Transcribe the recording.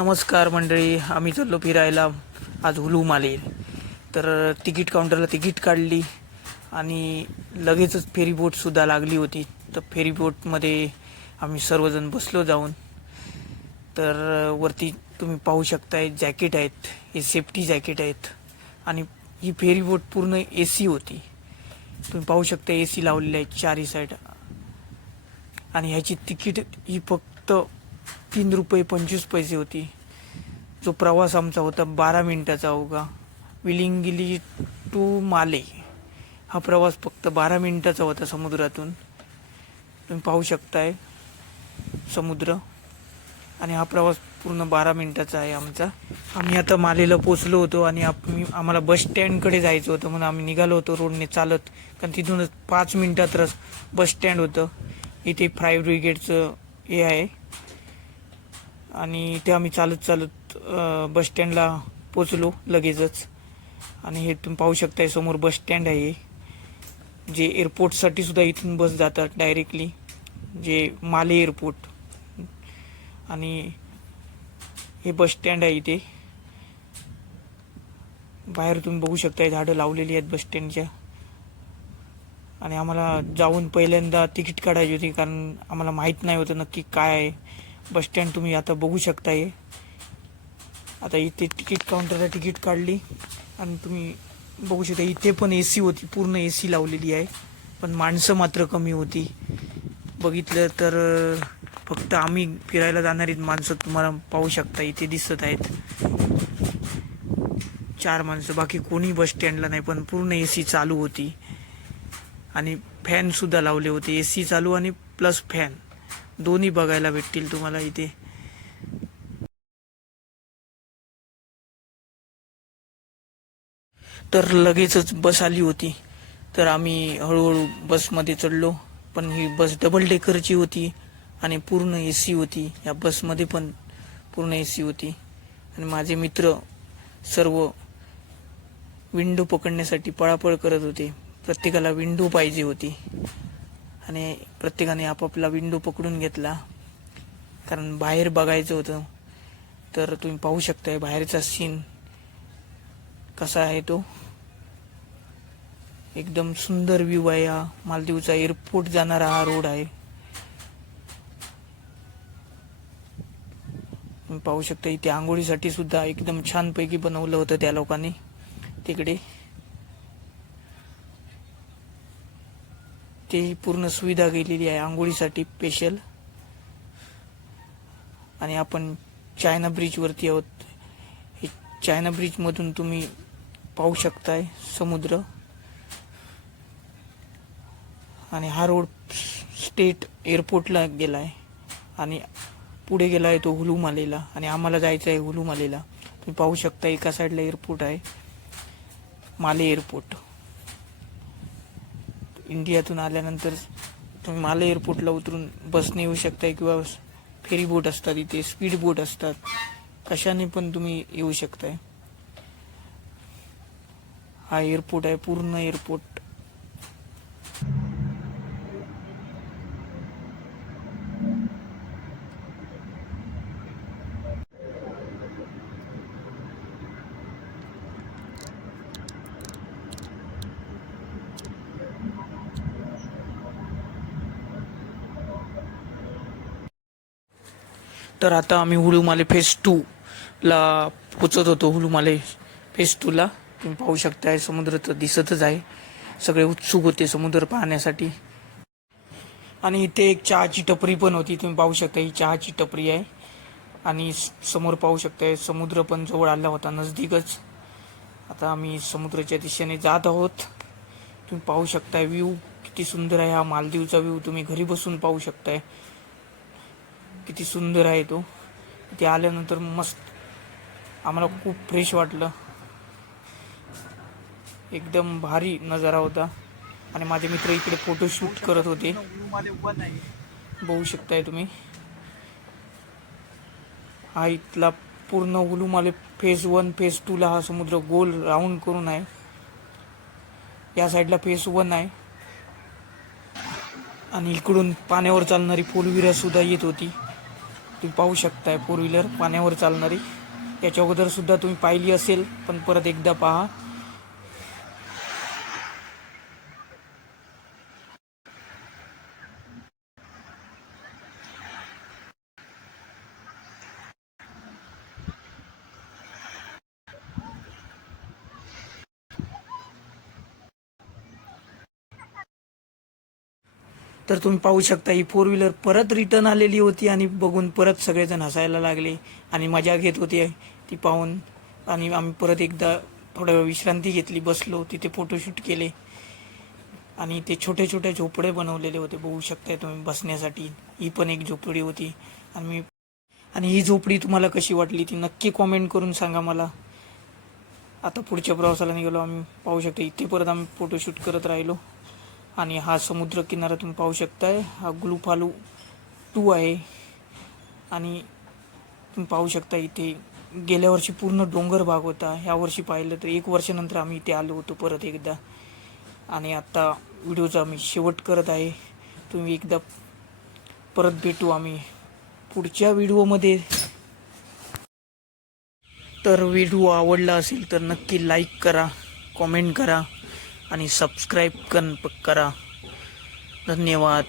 नमस्कार मंडळी, आम्ही चाललो फिरायला आज हुलू माले. तर तिकीट काउंटरला तिकीट काढली आणि लगेचच फेरीबोटसुद्धा लागली होती. तर फेरीबोटमध्ये आम्ही सर्वजण बसलो जाऊन. तर वरती तुम्ही पाहू शकताय जॅकेट आहेत, हे सेफ्टी जॅकेट आहेत. आणि ही फेरीबोट पूर्ण ए सी होती. तुम्ही पाहू शकता ए सी लावलेली आहे चारही साईड. आणि ह्याची तिकीट ही फक्त 3 रुपये 25 पैसे होती. जो प्रवास आमचा होता 12 मिनिटाचा अवघा, विलिंगिली टू माले. हा प्रवास फक्त 12 मिनिटाचा होता समुद्रातून. तुम्ही पाहू शकताय समुद्र. आणि हा प्रवास पूर्ण 12 मिनिटाचा आहे आमचा. आम्ही आता मालेला पोचलो होतो आणि आम्हाला बस स्टँडकडे जायचं होतं म्हणून आम्ही निघालो होतो रोडने चालत. कारण तिथूनच 5 मिनिटात बस स्टँड होतं. इथे फायर ब्रिगेडचं हे आहे आणि इथे आम्ही चालत चालत बस स्टँडला पोचलो लगेचच. आणि हे तुम्ही पाहू शकताय समोर बस स्टँड आहे, जे एअरपोर्टसाठी सुद्धा इथून बस जातात डायरेक्टली, जे माले एअरपोर्ट. आणि हे बस स्टँड आहे. इथे बाहेर तुम्ही बघू शकताय झाडं लावलेली आहेत बस स्टँडच्या. आणि आम्हाला जाऊन पहिल्यांदा तिकीट काढायची होती कारण आम्हाला माहीत नाही होतं नक्की काय आहे. बस स्टँड तुम्ही आता बघू शकताय. आता इथे तिकीट काउंटरला तिकीट काढली आणि तुम्ही बघू शकता इथे पण ए सी होती, पूर्ण ए सी लावलेली आहे. पण माणसं मात्र कमी होती. बघितलं तर फक्त आम्ही फिरायला जाणारी माणसं तुम्हाला पाहू शकता इथे दिसत आहेत. 4 माणसं, बाकी कोणी बस स्टँडला नाही. पण पूर्ण ए सी चालू होती आणि फॅन सुद्धा लावले होते. ए सी चालू आणि प्लस फॅन दोन्ही बघायला भेटतील तुम्हाला इथे. तर लगेचच बस आली होती. तर आम्ही हळूहळू बसमध्ये चढलो. पण ही बस डबल डेकरची होती आणि पूर्ण ए सी होती. या बसमध्ये पण पूर्ण ए सी होती. आणि माझे मित्र सर्व विंडो पकडण्यासाठी पळापळ करत होते. प्रत्येकाला विंडो पाहिजे होती आणि प्रत्येकाने आपापला विंडो पकडून घेतला कारण बाहेर बघायचं होतं. तर तुम्ही पाहू शकताय बाहेरचा सीन कसा आहे तो. एकदम सुंदर व्ह्यू आहे. हा मालदीवचा एअरपोर्ट जाणारा हा रोड आहे. तुम्ही पाहू शकता इथे आंघोळीसाठी सुद्धा एकदम छानपैकी बनवलं होतं त्या लोकांनी तिकडे. ते पूर्ण सुविधा केलेली आहे आंघोळीसाठी स्पेशल. आणि आपण चायना ब्रिज वरती आहोत. हे चायना ब्रिज मधून तुम्ही पाहू शकताय समुद्र. आणि हा रोड स्टेट एअरपोर्टला गेलाय आणि पुढे गेलाय तो हुलू मालेला. आणि आम्हाला जायचं आहे हुलू मालेला. तुम्ही पाहू शकता एका साईडला एअरपोर्ट आहे, माले एअरपोर्ट. इंडियातून आल्यानंतर तुम्ही माले एअरपोर्टला उतरून बसने येऊ शकताय किंवा फेरी बोट असतात इथे, स्पीड बोट असतात, कशाने पण तुम्ही येऊ शकताय. हा एअरपोर्ट आहे, पूर्ण एअरपोर्ट. तर आता आम्ही हुलूमाले फेज 2 ला पोचत होतो. हुलूमाले फेज 2 ला तुम्ही पाहू शकताय समुद्र तर दिसतच आहे. सगळे उत्सुक होते समुद्र पाहण्यासाठी. आणि इथे एक चहाची टपरी पण होती. तुम्ही पाहू शकता ही चहाची टपरी आहे. आणि समोर पाहू शकताय समुद्र पण जवळ आला होता, नजदीकच. आता आम्ही समुद्राच्या दिशेने जात आहोत. तुम्ही पाहू शकताय व्ह्यू किती सुंदर आहे. हा मालदीवचा व्ह्यू तुम्ही घरी बसून पाहू शकताय. किती सुंदर आहे तो. इथे आल्यानंतर मस्त आम्हाला खूप फ्रेश वाटलं. एकदम भारी नजारा होता. आणि माझे मित्र इकडे फोटोशूट करत होते, बघू शकताय तुम्ही. हा इथला पूर्ण हुलूमाले फेज 1 फेज 2 ला हा समुद्र गोल राऊंड करून आहे. या साईडला फेज 1 आहे. आणि इकडून पाण्यावर चालणारी फोर व्हीलर सुद्धा येत होती. तुम्ही पाहू शकताय फोर व्हीलर पाण्यावर चालणारी. याच्या अगोदर सुद्धा तुम्ही पाहिली असेल, पण परत एकदा पहा. तर तुम्ही पाहू शकता ही फोर व्हीलर परत रिटर्न आलेली होती आणि बघून परत सगळेजण हसायला लागले आणि मजा घेत होती ती पाहून. आणि आम्ही परत एकदा थोडा वेळ विश्रांती घेतली, बसलो तिथे, फोटोशूट केले. आणि ते छोटे छोटे झोपडे बनवलेले होते, बघू शकताय तुम्ही बसण्यासाठी. ही पण एक झोपडी होती. आणि ही झोपडी तुम्हाला कशी वाटली ती नक्की कॉमेंट करून सांगा मला. आता पुढच्या प्रवासाला निघालो आम्ही. पाहू शकता इथे परत आम्ही फोटोशूट करत राहिलो. आणि हा समुद्र किनारा तुम्ही पाहू शकताय, हा गुलूफालू 2 आहे. आणि तुम्ही पाहू शकता इथे गेल्या वर्षी पूर्ण डोंगर भाग होता, ह्या वर्षी पाहिलं तर 1 वर्षानंतर आम्ही इथे आलो होतो परत एकदा. आणि आता व्हिडिओचा मी शेवट करत आहे. तुम्ही एकदा परत भेटू आम्ही पुढच्या व्हिडिओमध्ये. तर व्हिडिओ आवडला असेल तर नक्की लाईक करा, कॉमेंट करा आणि सबस्क्राईब करा. धन्यवाद.